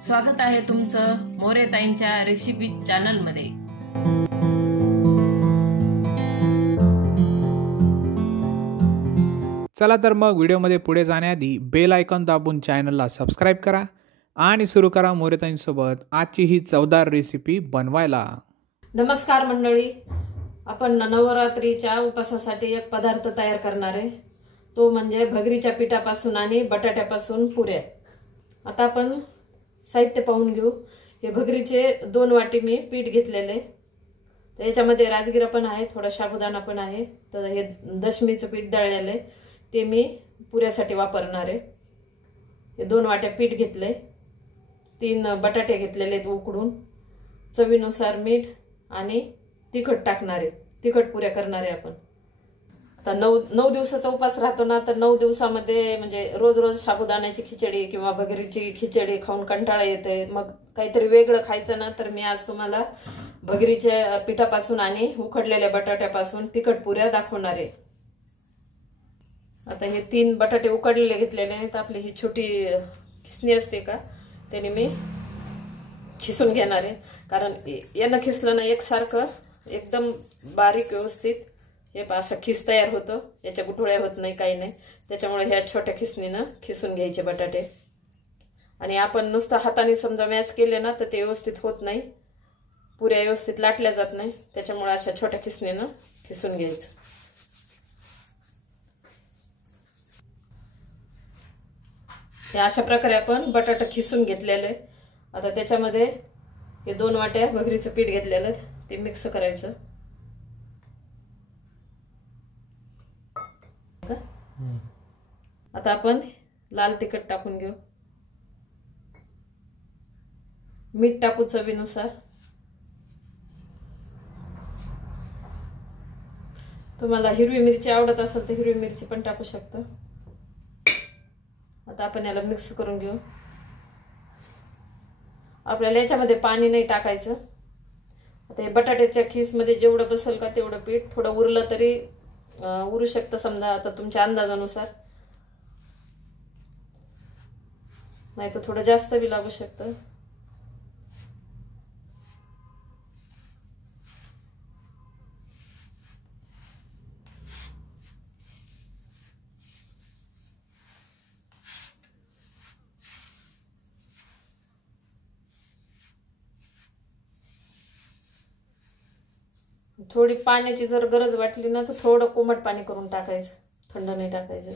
स्वागत आहे तुमचं मोरेताईंच्या रेसिपी चॅनल मध्ये। चला तर मग व्हिडिओमध्ये पुढे जाण्याआधी बेल आयकॉन दाबून चॅनलला सबस्क्राइब करा आणि सुरू करा मोरेताईंसोबत आजची ही चवदार रेसिपी बनवायला। नमस्कार मंडळी, आपण नवरात्रीच्या उपासासाठी एक पदार्थ तयार करणार आहे, तो म्हणजे भगरीच्या पिठापासून आणि बटाट्यापासून पुऱ्या। आता आपण साहित्य पाहून घेऊ। हे भगरीचे 2 वाटी मी पीठ घेतलेले, तर याच्यामध्ये राजगिरा पण आहे, थोडा साबुदाणा पण आहे। तर हे दशमीचं पीठ दळलेले ते मी पुऱ्यासाठी वापरणार आहे। हे 2 वाट्या पीठ घेतले, 3 बटाटे घेतलेले उकडून, चवीनुसार मीठ आणि तिखट टाकणार आहे। तिखट पुऱ्या करणार आहे आपण। आता 9 दिवसाचा उपास राहतो ना, तर 9 दिवसामध्ये म्हणजे रोज रोज साबुदाण्याची खिचडी किंवा भगरीची खिचडी खाऊन कंटाळा येते, मग काहीतरी वेगळं खायचं ना, तर मी आज तुम्हाला भगरीच्या पिठापासून आणि उकडलेल्या बटाट्यापासून तिखट पुऱ्या दाखवणार आहे। आता हे 3 बटाटे उकडलेले घेतलेले आहेत। आपली ही छोटी खिसणी असते का, त्याने मी खिसून घेणार आहे, कारण यानं खिसलं ना एकसारखं एकदम बारीक व्यवस्थित हे असं खिस तयार होतं, याच्या गुठळ्या होत नाही, काही नाही। त्याच्यामुळे ह्या छोट्या खिसणीनं खिसून घ्यायचे बटाटे। आणि आपण नुसतं हाताने समजा मॅश केले ना, तर ते व्यवस्थित होत नाही, पुऱ्या व्यवस्थित लाटल्या जात नाही, त्याच्यामुळे अशा छोट्या खिसणीनं खिसून घ्यायचं। हे अशा प्रकारे आपण बटाटा खिसून घेतलेले। आता त्याच्यामध्ये हे 2 वाट्या भगरीचं पीठ घेतलेलं ते मिक्स करायचं। आता आपण लाल तिखट टाकून घेऊ, मीठ टाकू चवीनुसार। तुम्हाला हिरवी मिरची आवडत असेल तर हिरवी मिरची पण टाकू शकता। आता आपण याला मिक्स करून घेऊ। आपल्याला याच्यामध्ये पाणी नाही टाकायचं। आता हे बटाट्याच्या खिसमध्ये जेवढं बसेल का तेवढं पीठ, थोडं उरलं तरी उरू शकतं समजा, आता तुमच्या अंदाजानुसार, नाही तर थोडं जास्त बी लागू शकतं। थोडी पाण्याची जर गरज वाटली ना, तर थोडं कोमट पाणी करून टाकायचं, थंड नाही टाकायचं।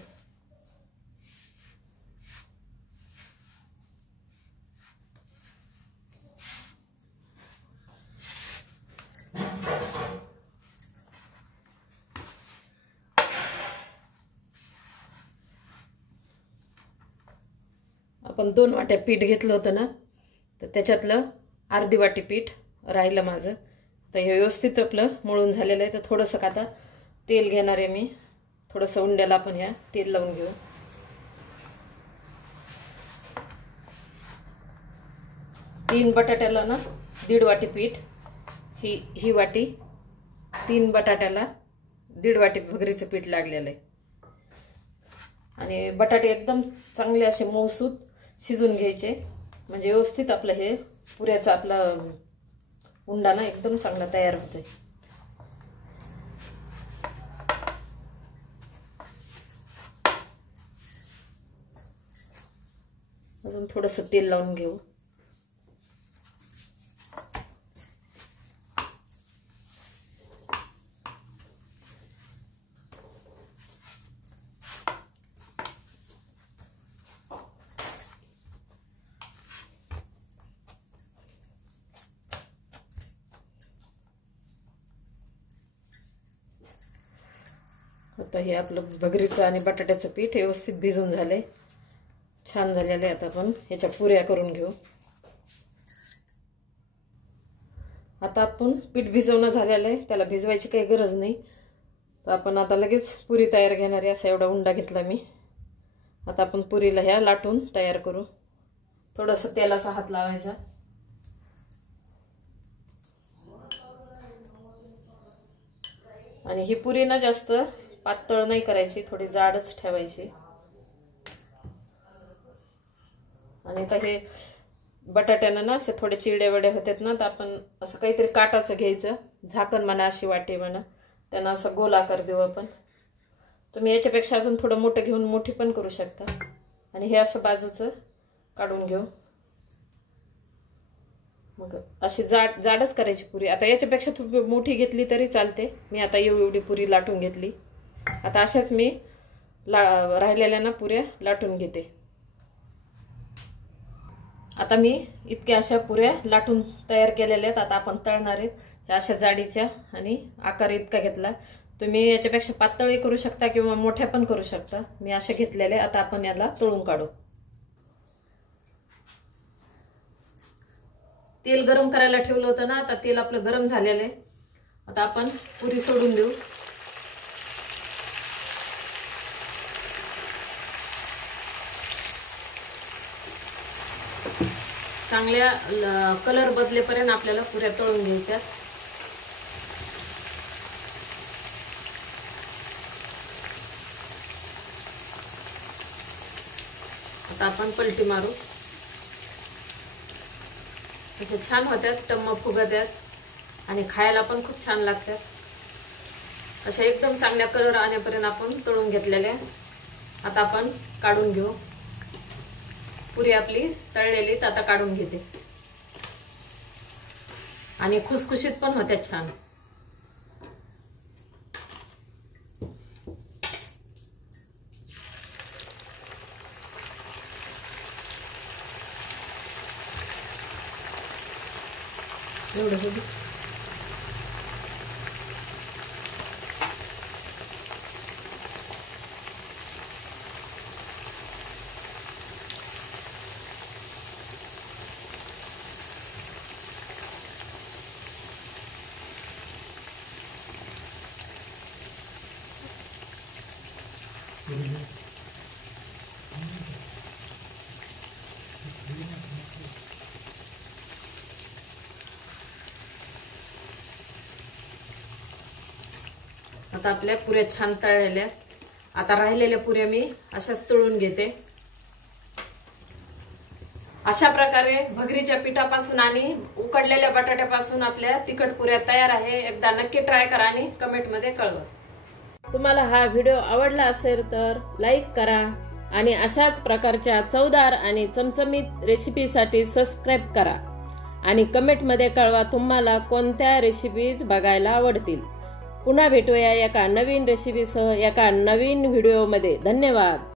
आपण 2 वाट्या पीठ घेतलं होतं ना, तर त्याच्यातलं अर्धी वाटी पीठ राहिलं माझं। तर हे व्यवस्थित आपलं मळून झालेलं आहे। तर थोडंसं आता तेल घेणार आहे मी, थोडंसं उंड्याला आपण ह्या तेल लावून घेऊ। 3 बटाट्याला ना 1.5 वाटी पीठ, ही वाटी 3 बटाट्याला 1.5 वाटी भगरीचं पीठ लागलेलं आहे। आणि बटाटे एकदम चांगले असे मऊसूत शिजून घ्यायचे, म्हणजे व्यवस्थित आपलं हे पुऱ्याचा आपला उंडा ना एकदम चांगला तयार होतोय। अजून थोडंसं तेल लावून घेऊ। आता हे आपलं भगरीचं आणि बटाट्याचं पीठ व्यवस्थित भिजून झाले, छान झालेले। आता आपण ह्याच्या पुऱ्या करून घेऊ। आता आपण पीठ भिजवणं झालेलं आहे, त्याला भिजवायची काही गरज नाही। तर आपण आता लगेच पुरी तयार घेणार आहे। असा एवढा उंडा घेतला मी। आता आपण पुरीला ह्या लाटून तयार करू। थोडंसं तेलाचा हात लावायचा, आणि ही पुरी ना जास्त पातळ नाही करायची, थोडी जाडच ठेवायची। आणि आता हे बटाट्यानं ना असे थोडे चिरडे वडे होतात ना, तर आपण असं काहीतरी काटाचं घ्यायचं, झाकण म्हणा, अशी वाटी म्हणा, त्यांना असं गोल आकार देऊ आपण. तुम्ही याच्यापेक्षा अजून थोडं मोठं घेऊन मोठी पण करू शकता. आणि हे असं बाजूचं काढून घेऊ. मग अशी जाडच करायची पुरी. आता याच्यापेक्षा थोडी मोठी घेतली तरी चालते. मी आता एवढी पुरी लाटून घेतली. आता अशाच मी राहिलेल्या ना पुऱ्या लाटून घेते. आता मी इतक्या अशा पुऱ्या लाटून तयार केलेल्या आहेत. आता आपण तळणार आहेत. ह्या अशा जाडीच्या आणि आकार इतका घेतला. तुम्ही याच्यापेक्षा पातळही करू शकता किंवा मोठ्या पण करू शकता. मी अशा घेतलेल्या. आता आपण याला तळून काढू. तेल गरम करायला ठेवलं होतं ना, आता तेल आपलं गरम झालेलं आहे. आता आपण पुरी सोडून देऊ. चांगल्या कलर बदलेपर्यंत आपल्याला पुऱ्या तळून घ्यायच्या. आता आपण पलटी मारू. अशा छान होत्यात, टम्म फुगत्यात आणि खायला पण खूप छान लागतात. अशा एकदम चांगल्या कलर आणेपर्यंत आपण तळून घेतलेल्या. आता आपण काढून घेऊ. पुरी आपली तळलेली आता काढून घेते. आणि खुसखुशीत पण होत्या छान. एवढं होईल. आता आपल्या पुऱ्या छान तळलेल्या. आता राहिलेल्या पुऱ्या मी अशाच तळून घेते. अशा प्रकारे भगरीच्या पिठापासून आणि उकडलेल्या बटाट्यापासून आपल्या तिखट पुऱ्या तयार आहे. एकदा नक्की ट्राय करा आणि कमेंटमध्ये कळवा. तुम्हाला हा व्हिडिओ आवडला असेल तर लाईक करा आणि अशाच प्रकारच्या चवदार आणि चमचमीत रेसिपीसाठी सबस्क्राईब करा आणि कमेंटमध्ये कळवा तुम्हाला कोणत्या रेसिपीज बघायला आवडतील. पुन्हा भेटूया एका नवीन रेसिपीसह एका नवीन व्हिडिओमध्ये. धन्यवाद.